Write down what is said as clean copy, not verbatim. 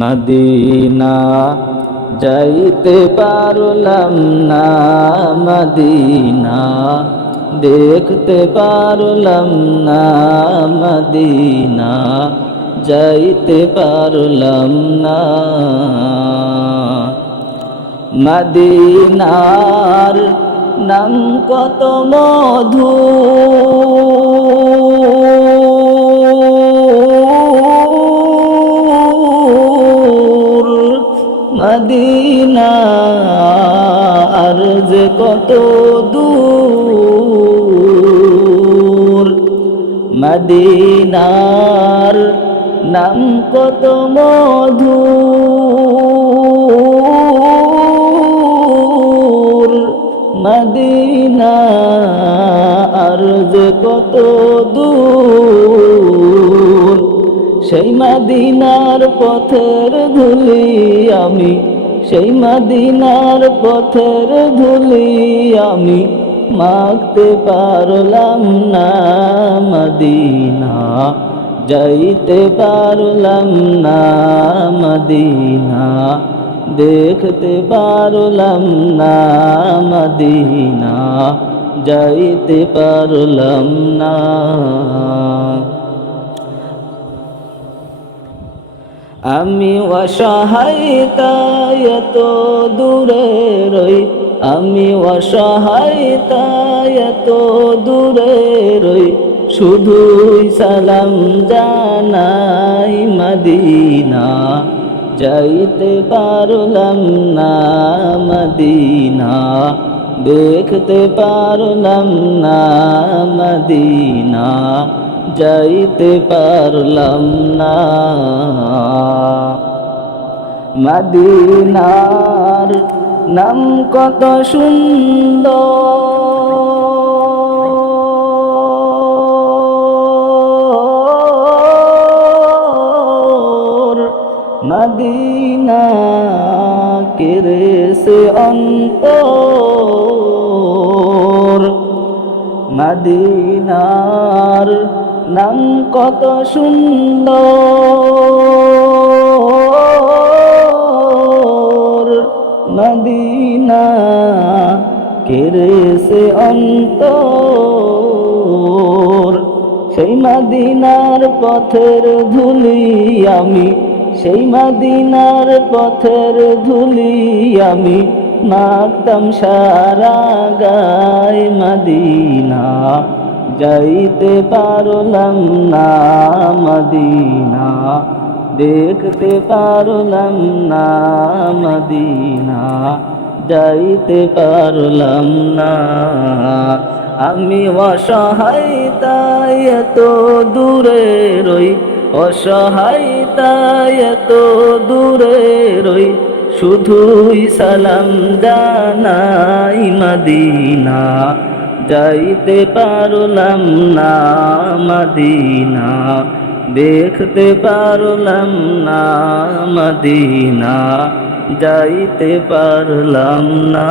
Medina যাইতে পারলাম না, মদিনা দেখতে পারলাম না, মদিনা যাইতে পারলাম না। মদিনার নাম কত মধু, মদিনা আর যে কত দূর, মদিনার নাম কত মধু, মদিনা আর যে কত দূর। সেই মদিনার পথের ধুলি আমি, সেই মদিনার পথের ধুলি আমি মাখতে পারলাম না, মদিনা যাইতে পারলাম না, মদিনা দেখতে পারলাম না, মদিনা যাইতে পারলাম না। আমি অসহায় তাই এত দূরে রই, আমি অসহায় তাই এত দূরে রই, শুধুই সালাম জানাই, মদিনা যাইতে পারলাম না, মদিনা দেখতে পারলাম না, মদিনা যাইতে পারলাম না। মদিনার নাম কত সুন্দর, মদিনা কেড়েছে অন্তর, মদিনার নাম কত সুন্দর, মদিনা কেড়েছে অন্তর। সেই মদিনার পথের ধুলি আমি, সেই মদিনার পথের ধুলি আমি মাখতাম সারা গায়, মদিনা যাইতে পারলাম না, মদিনা দেখতে পারলাম না, মদিনা যাইতে পারলাম না। আমি অসহায় তাই এত দূরে রই, অসহায় তাই এত দূরে রই, শুধুই সালাম জানাই, মদিনা যাইতে পারলাম না, মদিনা দেখতে পারলাম না, মদিনা যাইতে পারলাম না।